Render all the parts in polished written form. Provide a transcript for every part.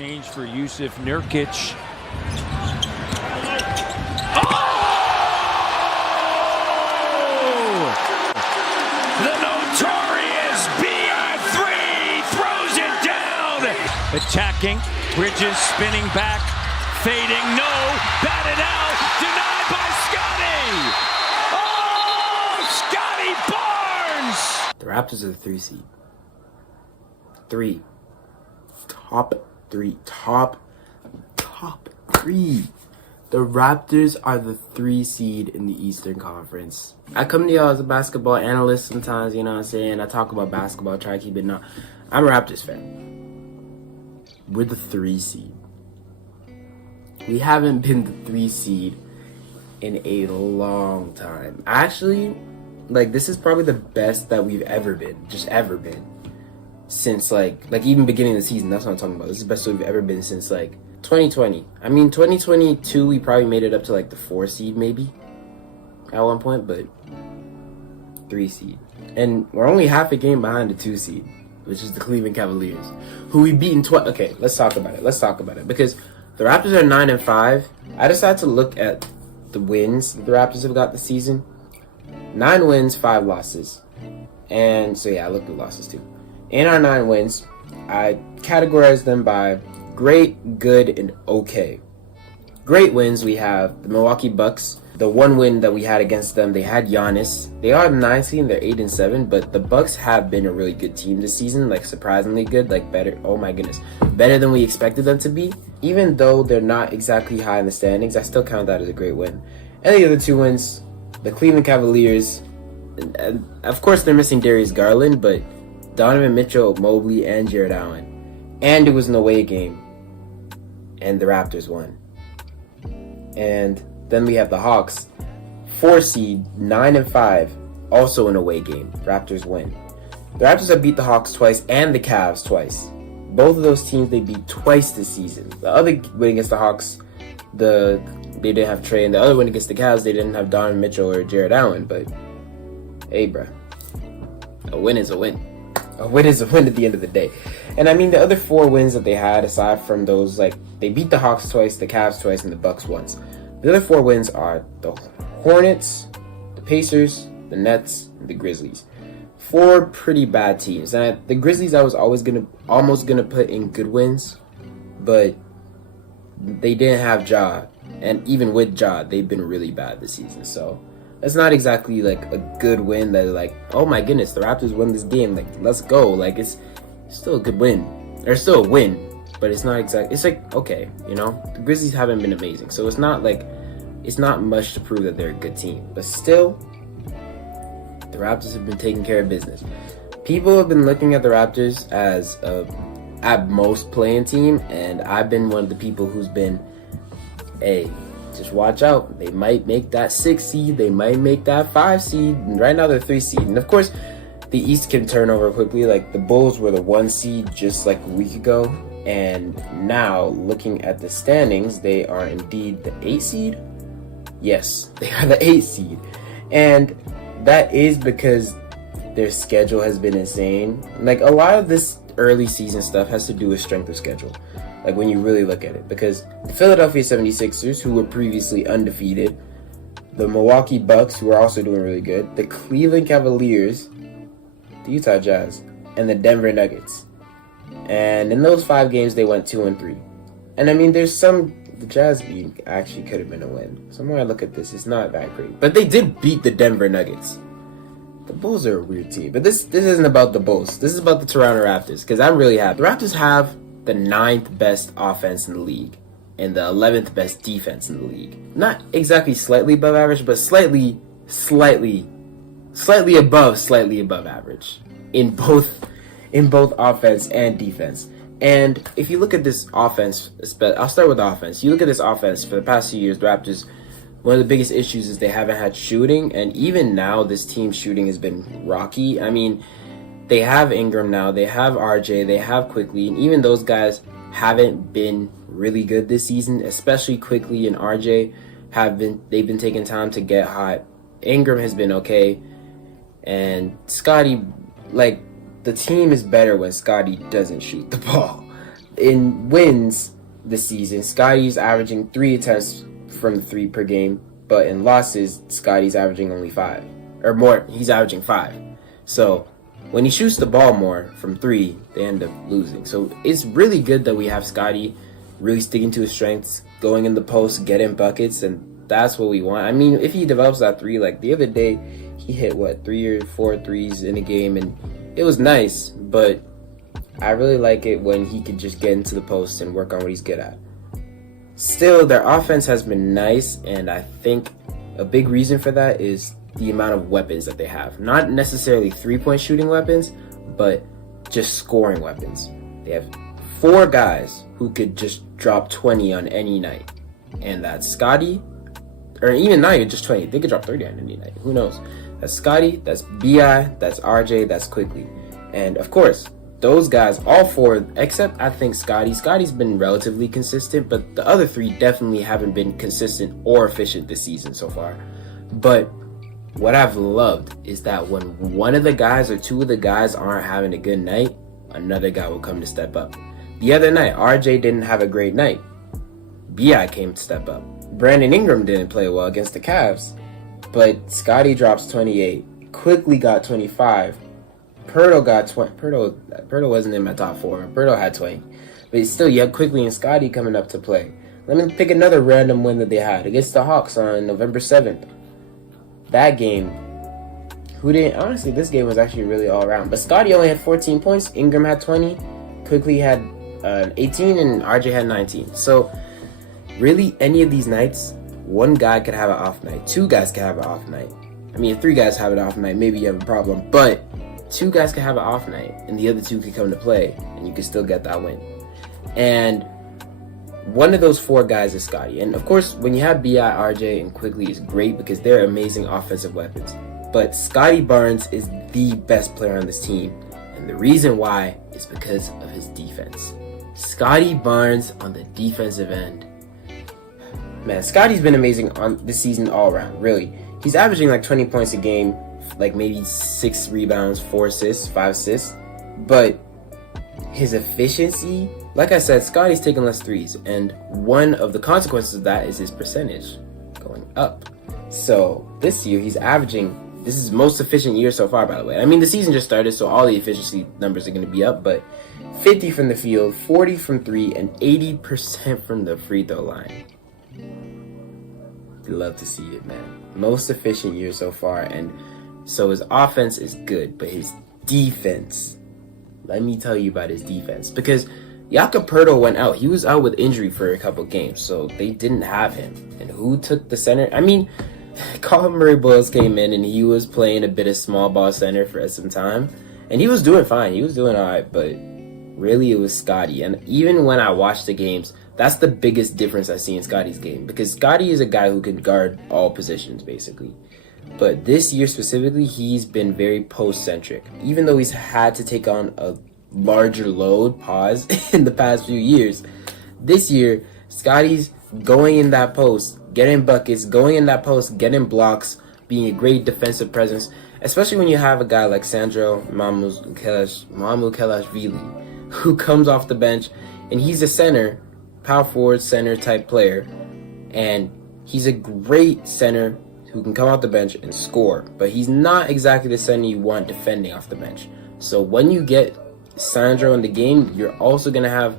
change for Yusuf Nurkic. The notorious BR3 throws it down. Attacking, Bridges spinning back, fading, no, batted out, denied by Scotty. Oh, Scotty Barnes. The Raptors are the 3 seed. 3. Top 3. The Raptors are the 3 seed in the Eastern Conference. I come to y'all as a basketball analyst sometimes, you know what I'm saying? I talk about basketball, try to keep it not. I'm a Raptors fan. We're the 3 seed. We haven't been the 3 seed in a long time. Actually, like, this is probably the best that we've ever been. Just ever been. Since, like even beginning of the season. That's what I'm talking about. This is the best we've ever been since, 2020. I mean, 2022, we probably made it up to, the 4 seed, maybe, at one point, but 3 seed. And we're only half a game behind the 2 seed, which is the Cleveland Cavaliers, who we beaten twice. Okay, let's talk about it. Because the Raptors are 9-5. I decided to look at the wins that the Raptors have got this season. 9 wins, 5 losses. And so, yeah, I looked at losses, too. In our 9 wins, I categorized them by great, good, and okay. Great wins, we have the Milwaukee Bucks. The one win that we had against them, they had Giannis. They are 9 seed, they're 8-7, but the Bucks have been a really good team this season, surprisingly good, better. Oh my goodness, better than we expected them to be. Even though they're not exactly high in the standings, I still count that as a great win. And the other 2 wins, the Cleveland Cavaliers. And of course, they're missing Darius Garland, but Donovan Mitchell, Mobley, and Jared Allen. And it was an away game. And the Raptors won. And then we have the Hawks. 4 seed, 9-5. Also an away game. Raptors win. The Raptors have beat the Hawks twice and the Cavs twice. Both of those teams they beat twice this season. The other win against the Hawks, they didn't have Trey. And the other win against the Cavs, they didn't have Donovan Mitchell or Jared Allen. But, hey, bruh. A win is a win. A win is a win at the end of the day. And I mean, the other 4 wins that they had, aside from those, they beat the Hawks twice, the Cavs twice, and the Bucks once. The other 4 wins are the Hornets, the Pacers, the Nets, and the Grizzlies. 4 pretty bad teams. And the Grizzlies, I was almost gonna put in good wins, but they didn't have Ja. And even with Ja, they've been really bad this season. So it's not exactly a good win that oh my goodness, the Raptors won this game. Let's go. It's still a good win. Or still a win. But it's not exactly. It's okay, the Grizzlies haven't been amazing. So it's not it's not much to prove that they're a good team. But still, the Raptors have been taking care of business. People have been looking at the Raptors as at most playing team. And I've been one of the people who's been, hey, just watch out. They might make that 6 seed. They might make that 5 seed. And right now they're 3 seed. And of course, the East can turn over quickly. The Bulls were the 1 seed just a week ago. And now, looking at the standings, they are indeed the 8 seed. Yes, they are the 8 seed. And that is because their schedule has been insane. A lot of this early season stuff has to do with strength of schedule. When you really look at it. Because the Philadelphia 76ers, who were previously undefeated, the Milwaukee Bucks, who are also doing really good, the Cleveland Cavaliers, the Utah Jazz, and the Denver Nuggets. And in those 5 games, they went 2-3. And I mean, the Jazz actually could have been a win. So when I look at this, it's not that great. But they did beat the Denver Nuggets. The Bulls are a weird team. But this isn't about the Bulls. This is about the Toronto Raptors. Because I'm really happy. The Raptors have the 9th best offense in the league and the 11th best defense in the league. Not exactly slightly above average, but slightly above average in both offense and defense. And if you look at this offense, I'll start with offense. You look at this offense for the past few years, the Raptors, one of the biggest issues is they haven't had shooting, and even now this team's shooting has been rocky. I mean, they have Ingram now, they have RJ, they have Quickly, and even those guys haven't been really good this season, especially Quickly and RJ they've been taking time to get hot. Ingram has been okay, and Scotty, the team is better when Scotty doesn't shoot the ball. in wins this season, Scotty's averaging 3 attempts from the 3 per game, but in losses, Scotty's averaging only 5. Or more, he's averaging 5. So when he shoots the ball more from 3, they end up losing. So it's really good that we have Scotty really sticking to his strengths, going in the post, getting buckets, and that's what we want. I mean, if he develops that 3, like the other day, he hit 3 or 4 threes in a game, and it was nice, but I really like it when he can just get into the post and work on what he's good at. Still, their offense has been nice, and I think a big reason for that is the amount of weapons that they have. Not necessarily 3-point shooting weapons, but just scoring weapons. They have 4 guys who could just drop 20 on any night, and that's Scotty, or even not even just 20. They could drop 30 on any night. Who knows? That's Scotty, that's BI, that's RJ, that's Quickly. And of course, those guys, all 4, except I think Scotty. Scotty's been relatively consistent, but the other 3 definitely haven't been consistent or efficient this season so far. But what I've loved is that when one of the guys or 2 of the guys aren't having a good night, another guy will come to step up. The other night, RJ didn't have a great night. BI came to step up. Brandon Ingram didn't play well against the Cavs, but Scotty drops 28. Quickly got 25. Pirtle got 20. Pirtle wasn't in my top 4. Pirtle had 20. But still, you have Quickly and Scotty coming up to play. Let me pick another random win that they had against the Hawks on November 7th. That game, honestly, this game was actually really all around. But Scotty only had 14 points. Ingram had 20. Quickly had 18, and RJ had 19. So, really, any of these nights, one guy could have an off night. 2 guys could have an off night. I mean, if 3 guys have an off night, maybe you have a problem. But 2 guys could have an off night, and the other 2 could come to play, and you could still get that win. And one of those 4 guys is Scotty. And of course, when you have BI, RJ, and Quickly, it's great because they're amazing offensive weapons. But Scotty Barnes is the best player on this team. And the reason why is because of his defense. Scotty Barnes on the defensive end. Man, Scotty's been amazing on this season all around, really. He's averaging like 20 points a game, like maybe 6 rebounds, 4 assists, 5 assists. But his efficiency, like I said, Scotty's taking less threes, and one of the consequences of that is his percentage going up. So this year he's averaging, this is his most efficient year so far, by the way. I mean, the season just started, so all the efficiency numbers are going to be up, but 50 from the field, 40 from 3, and 80% from the free throw line. Love to see it, man. Most efficient year so far, and so his offense is good, but his defense, let me tell you about his defense, because Jakob went out. He was out with injury for a couple games, so they didn't have him. And who took the center? I mean, Colin Murray-Boyles came in, and he was playing a bit of small ball center for some time, and he was doing fine. He was doing all right, but really it was Scotty. And even when I watched the games, that's the biggest difference I see in Scotty's game, because Scotty is a guy who can guard all positions, basically. But this year specifically, he's been very post-centric. Even though he's had to take on a larger load, in the past few years, this year, Scotty's going in that post, getting buckets, going in that post, getting blocks, being a great defensive presence, especially when you have a guy like Sandro Mamu Kelashvili, who comes off the bench, and he's a center, power forward center type player, and he's a great center who can come off the bench and score, but he's not exactly the center you want defending off the bench. So when you get Sandro in the game, you're also going to have,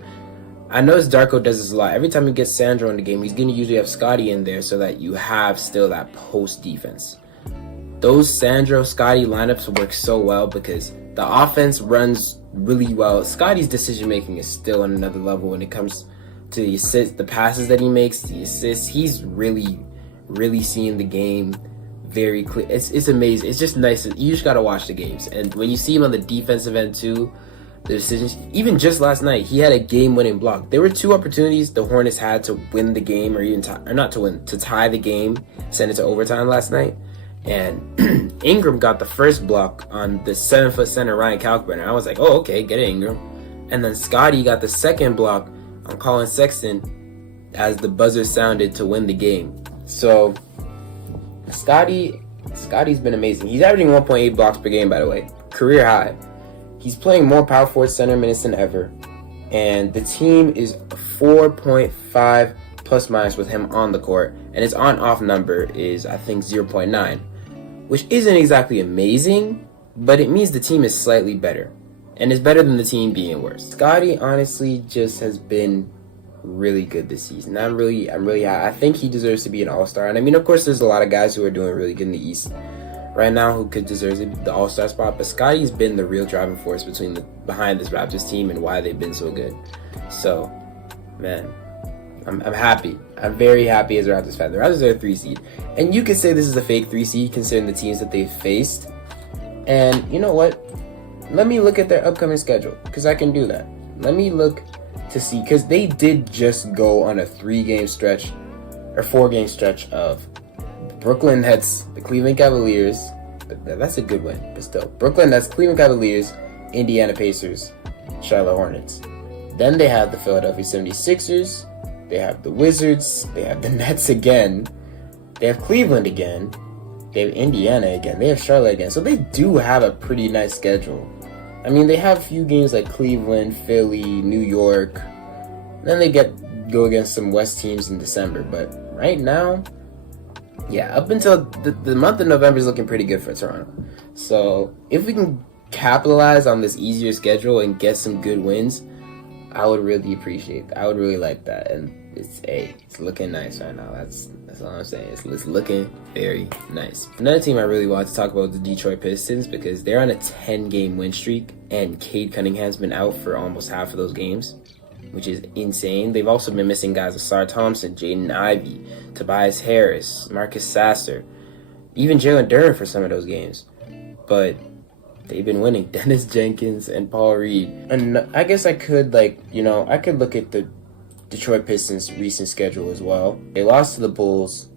I notice Darko does this a lot. Every time you get Sandro in the game, he's going to usually have Scotty in there so that you have still that post defense. Those Sandro-Scotty lineups work so well because the offense runs really well. Scotty's decision making is still on another level when it comes to the assists, the passes that he makes, the assists. He's really seeing the game very clear. It's amazing. It's just nice. You just gotta watch the games. And when you see him on the defensive end too, the decisions. Even just last night, he had a game-winning block. There were 2 opportunities the Hornets had to win the game, or even to tie the game, send it to overtime last night. And Ingram got the first block on the 7-foot center Ryan Kalkbrenner. I was like, oh, okay, get it, Ingram. And then Scotty got the second block on Colin Sexton as the buzzer sounded to win the game. So Scotty's been amazing. He's averaging 1.8 blocks per game, by the way. Career high. He's playing more power forward center minutes than ever. and the team is 4.5 plus minus with him on the court, and his on-off number is, I think, 0.9, which isn't exactly amazing, but it means the team is slightly better, and is better than the team being worse. Scotty honestly just has been really good this season. I think he deserves to be an all-star, and I mean, of course, there's a lot of guys who are doing really good in the East right now who could deserve the all-star spot, but Scotty's been the real driving force behind this Raptors team and why they've been so good. So, man, I'm happy. I'm very happy as a Raptors fan. The Raptors are a 3 seed, and you could say this is a fake 3 seed considering the teams that they've faced. And you know what? Let me look at their upcoming schedule, because I can do that. Let me look to see, because they did just go on a 3-game stretch or 4-game stretch of Brooklyn Nets, the Cleveland Cavaliers. That's a good win, but still. Brooklyn Nets, Cleveland Cavaliers, Indiana Pacers, Charlotte Hornets. Then they have the Philadelphia 76ers. They have the Wizards. They have the Nets again. They have Cleveland again. They have Indiana again. They have Charlotte again. So they do have a pretty nice schedule. I mean, they have a few games like Cleveland, Philly, New York. Then they go against some West teams in December. But right now, yeah, up until the month of November is looking pretty good for Toronto. So if we can capitalize on this easier schedule and get some good wins, I would really appreciate that. I would really like that. And it's looking nice right now. That's all I'm saying. It's looking very nice. Another team I really wanted to talk about is the Detroit Pistons, because they're on a 10-game win streak, and Cade Cunningham's been out for almost half of those games, which is insane. They've also been missing guys like Ausar Thompson, Jaden Ivey, Tobias Harris, Marcus Sasser, even Jalen Duren for some of those games. But they've been winning. Dennis Jenkins and Paul Reed. And I guess I could I could look at the Detroit Pistons' recent schedule as well. They lost to the Bulls,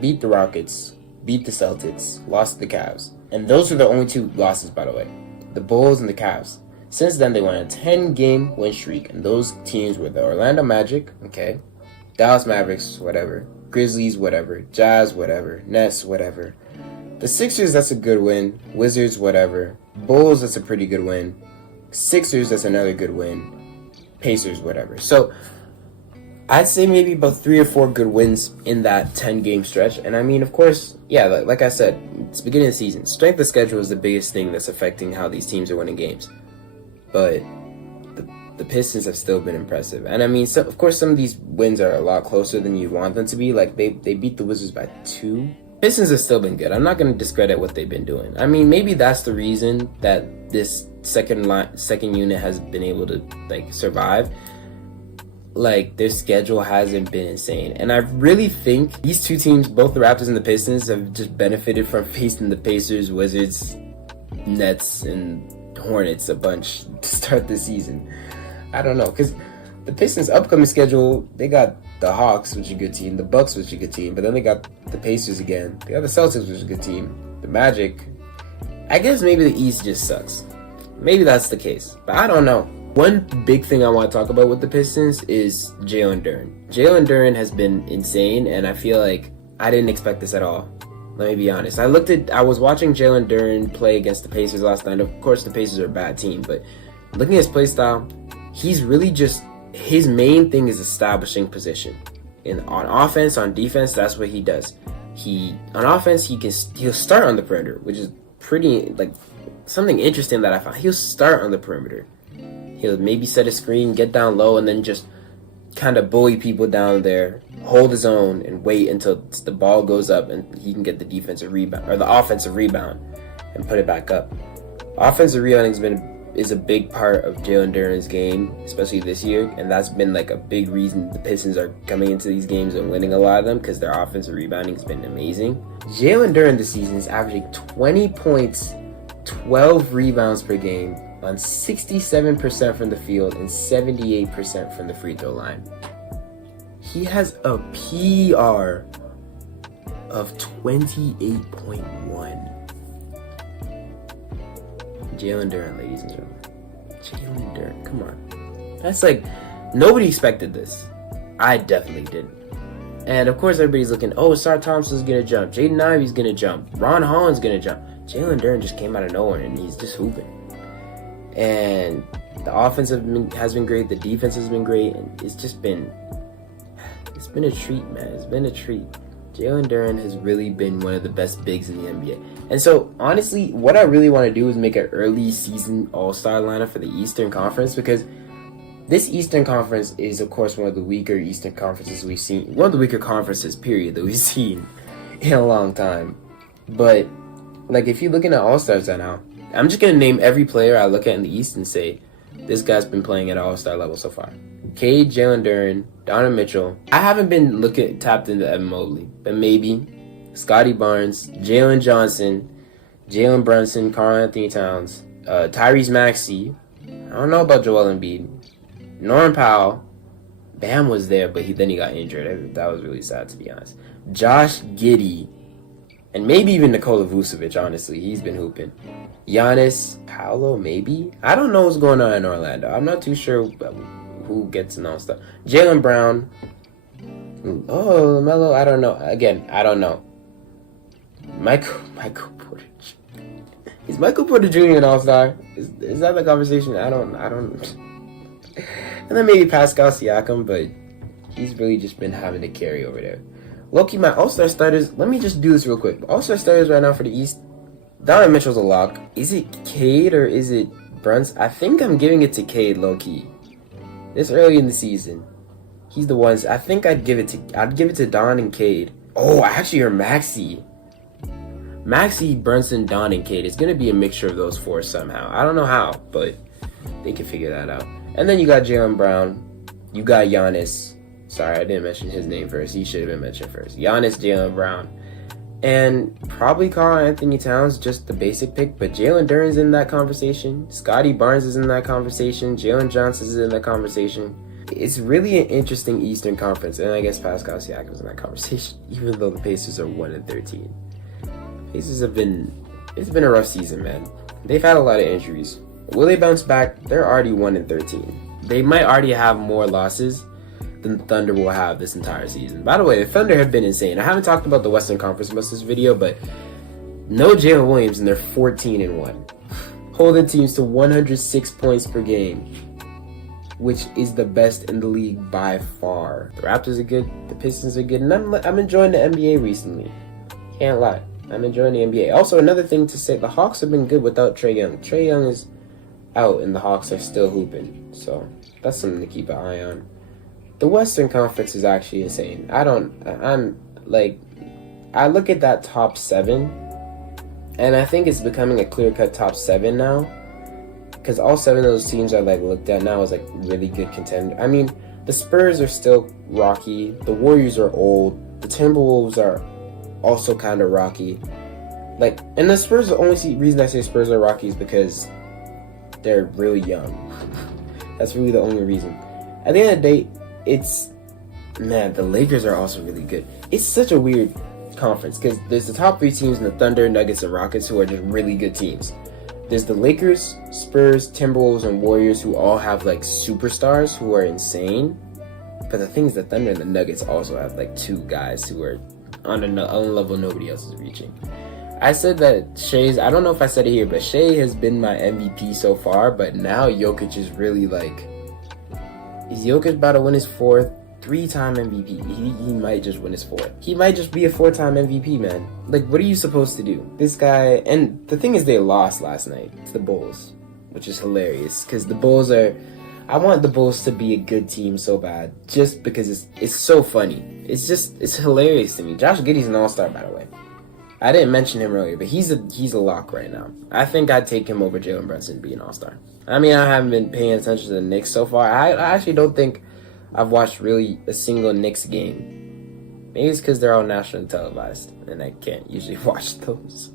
beat the Rockets, beat the Celtics, lost to the Cavs. And those are the only 2 losses, by the way. The Bulls and the Cavs. Since then, they went on a 10-game win streak, and those teams were the Orlando Magic, okay, Dallas Mavericks, whatever, Grizzlies, whatever, Jazz, whatever, Nets, whatever. The Sixers, that's a good win. Wizards, whatever. Bulls, that's a pretty good win. Sixers, that's another good win. Pacers, whatever. So I'd say maybe about 3 or 4 good wins in that 10-game stretch. And I mean, of course, yeah, like I said, it's the beginning of the season. Strength of schedule is the biggest thing that's affecting how these teams are winning games. But the Pistons have still been impressive. And I mean, of course, some of these wins are a lot closer than you want them to be. Like, they beat the Wizards by 2. Pistons have still been good. I'm not going to discredit what they've been doing. I mean, maybe that's the reason that this second unit has been able to, survive. Like, their schedule hasn't been insane. And I really think these 2 teams, both the Raptors and the Pistons, have just benefited from facing the Pacers, Wizards, Nets, and Hornets a bunch to start the season. I don't know, because the Pistons' upcoming schedule, they got the Hawks, which is a good team, the Bucks, which is a good team, but then they got the Pacers again, they got the Celtics, which is a good team, the Magic. I guess maybe the East just sucks. Maybe that's the case, but I don't know. One big thing I want to talk about with the Pistons is Jalen Duren. Jalen Duren has been insane, and I feel like I didn't expect this at all. Let me be honest. I was watching Jalen Duren play against the Pacers last night. Of course, the Pacers are a bad team, but looking at his play style, he's really just, his main thing is establishing position. On offense, on defense, that's what he does. On offense, he'll start on the perimeter, which is pretty, something interesting that I found. He'll start on the perimeter. He'll maybe set a screen, get down low, and then just kind of bully people down there, hold his own, and wait until the ball goes up and he can get the defensive rebound, or the offensive rebound, and put it back up. Offensive rebounding is a big part of Jalen Duren's game, especially this year, and that's been a big reason the Pistons are coming into these games and winning a lot of them, because their offensive rebounding has been amazing. Jalen Duren this season is averaging 20 points, 12 rebounds per game, on 67% from the field and 78% from the free throw line. He has a PR of 28.1. Jalen Duren, ladies and gentlemen. Jalen Duren, come on. That's nobody expected this. I definitely didn't. And of course, everybody's looking, Ausar Thompson's gonna jump, Jaden Ivey's gonna jump, Ron Holland's gonna jump. Jalen Duren just came out of nowhere and he's just hooping. And The offense has been great. The defense has been great, and it's been a treat, man. It's been a treat. Jalen Duren has really been one of the best bigs in the NBA. And so, honestly, what I really want to do is make an early season All-Star lineup for the Eastern Conference, because this Eastern Conference is, of course, one of the weaker Eastern Conferences we've seen. One of the weaker conferences, period, that we've seen in a long time. But, like, if you're looking at All-Stars right now, I'm just going to name every player I look at in the East and say, this guy's been playing at All-Star level so far. Cade, Jalen Duren, Donovan Mitchell. I haven't been tapped into Evan Mobley, but maybe Scotty Barnes, Jalen Johnson, Jalen Brunson, Karl Anthony Towns, Tyrese Maxey. I don't know about Joel Embiid. Norman Powell. Bam was there, but then he got injured. That was really sad, to be honest. Josh Giddey. And maybe even Nikola Vucevic, honestly. He's been hooping. Giannis, Paolo, maybe? I don't know what's going on in Orlando. I'm not too sure who gets an All-Star. Jaylen Brown. Oh, LaMelo, I don't know. Again, I don't know. Michael Porter Jr. Is Michael Porter Jr. an All-Star? Is that the conversation? I don't. And then maybe Pascal Siakam, but he's really just been having to carry over there. Low-key, my All-Star starters, let me just do this real quick. All-Star starters right now for the East, Donovan Mitchell's a lock. Is it Cade or is it Brunson? I think I'm giving it to Cade, low-key. This early in the season. He's the ones. I think I'd give it to Don and Cade. Oh, I actually heard Maxey. Maxey, Brunson, Don, and Cade. It's going to be a mixture of those four somehow. I don't know how, but they can figure that out. And then you got Jaylen Brown. You got Giannis. Sorry, I didn't mention his name first. He should have been mentioned first. Giannis, Jaylen Brown. And probably Karl Anthony Towns, just the basic pick. But Jalen Duren's in that conversation. Scotty Barnes is in that conversation. Jalen Johnson is in that conversation. It's really an interesting Eastern Conference. And I guess Pascal Siakam's in that conversation, even though the Pacers are 1-13. Pacers have been... It's been a rough season, man. They've had a lot of injuries. Will they bounce back? They're already 1-13. They might already have more losses than the Thunder will have this entire season. By the way, the Thunder have been insane. I haven't talked about the Western Conference much this video, but no Jalen Williams, and they're 14-1. Holding teams to 106 points per game, which is the best in the league by far. The Raptors are good, the Pistons are good, and I'm enjoying the NBA recently. Can't lie. I'm enjoying the NBA. Also, another thing to say, the Hawks have been good without Trae Young. Trae Young is out, and the Hawks are still hooping. So, that's something to keep an eye on. The Western Conference is actually insane. I look at that top 7, and I think it's becoming a clear-cut top 7 now, because all 7 of those teams are looked at now as really good contender. I mean, the Spurs are still rocky. The Warriors are old. The Timberwolves are also kind of rocky. And the Spurs, the only reason I say Spurs are rocky is because they're really young. That's really the only reason. At the end of the day, the Lakers are also really good. It's such a weird conference because there's the top 3 teams in the Thunder, Nuggets, and Rockets who are just really good teams. There's the Lakers, Spurs, Timberwolves, and Warriors who all have superstars who are insane. But the thing is, the Thunder and the Nuggets also have 2 guys who are on a level nobody else is reaching. I said that Shea's, I don't know if I said it here, but Shea has been my MVP so far, but now Jokic is really is Jokic about to win his 4th 3-time MVP? He might just win his 4th. He might just be a 4-time MVP, man. What are you supposed to do? This guy, and the thing is they lost last night to the Bulls, which is hilarious, because the Bulls are, I want the Bulls to be a good team so bad, just because it's so funny. It's hilarious to me. Josh Giddey's an all-star, by the way. I didn't mention him earlier, but he's a lock right now. I think I'd take him over Jalen Brunson to be an all-star. I mean, I haven't been paying attention to the Knicks so far. I actually don't think I've watched really a single Knicks game. Maybe it's because they're all nationally televised, and I can't usually watch those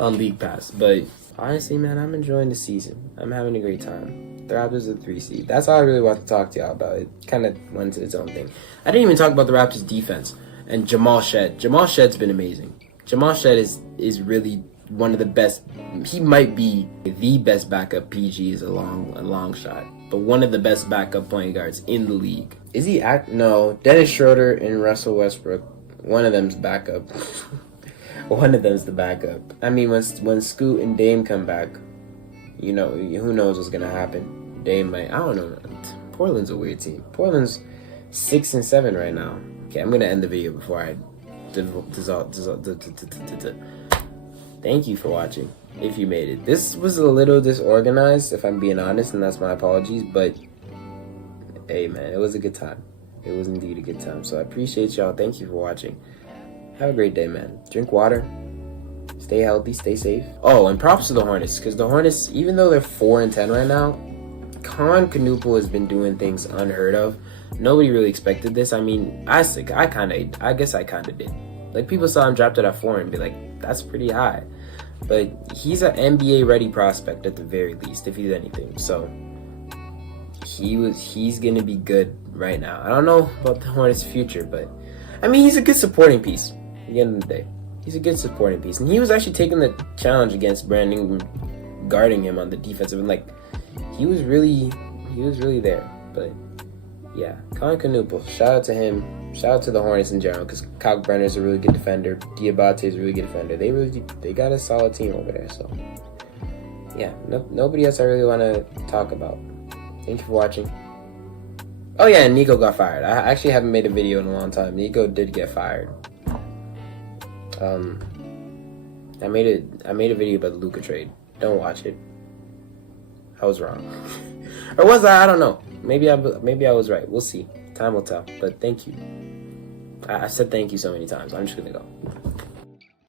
on League Pass. But honestly, man, I'm enjoying the season. I'm having a great time. The Raptors are 3 seed. That's all I really want to talk to y'all about. It kind of went into its own thing. I didn't even talk about the Raptors defense and Jamal Shead. Jamal Shead's been amazing. Jamal Shead is really one of the best. He might be the best backup. PG is a long shot, but one of the best backup point guards in the league. Is he no, Dennis Schroeder and Russell Westbrook. One of them's backup. One of them's the backup. I mean, when Scoot and Dame come back, who knows what's gonna happen. they might. I don't know. Portland's a weird team. Portland's 6-7 right now. Okay, I'm gonna end the video before I Thank you for watching. If you made it, this was a little disorganized, if I'm being honest, and that's my apologies. But hey, man, it was a good time. It was indeed a good time. So I appreciate y'all. Thank you for watching. Have a great day, man. Drink water. Stay healthy. Stay safe. Oh, and props to the Hornets, because the Hornets, even though they're 4-10 right now, Con Canupo has been doing things unheard of. Nobody really expected this. I mean, I guess I kind of did. Like, people saw him drafted at 4 and be like, that's pretty high. But he's an NBA ready prospect at the very least, if he's anything. So he's gonna be good right now. I don't know about the Hornets' future, but I mean, he's a good supporting piece. At the end of the day, he's a good supporting piece, and he was actually taking the challenge against Brandon Ingram, guarding him on the defensive, and like he was really there. But yeah, Con Canupo, shout out to him. Shout out to the Hornets in general, because Kalkbrenner's a really good defender. Diabate's a really good defender. They got a solid team over there. So yeah, nobody else I really want to talk about. Thank you for watching. Oh yeah, and Nico got fired. I actually haven't made a video in a long time. Nico did get fired. I made a video about the Luka trade. Don't watch it. I was wrong. Or was I? I don't know. Maybe I was right. We'll see. Time will tell. But thank you. I said thank you so many times. I'm just gonna go.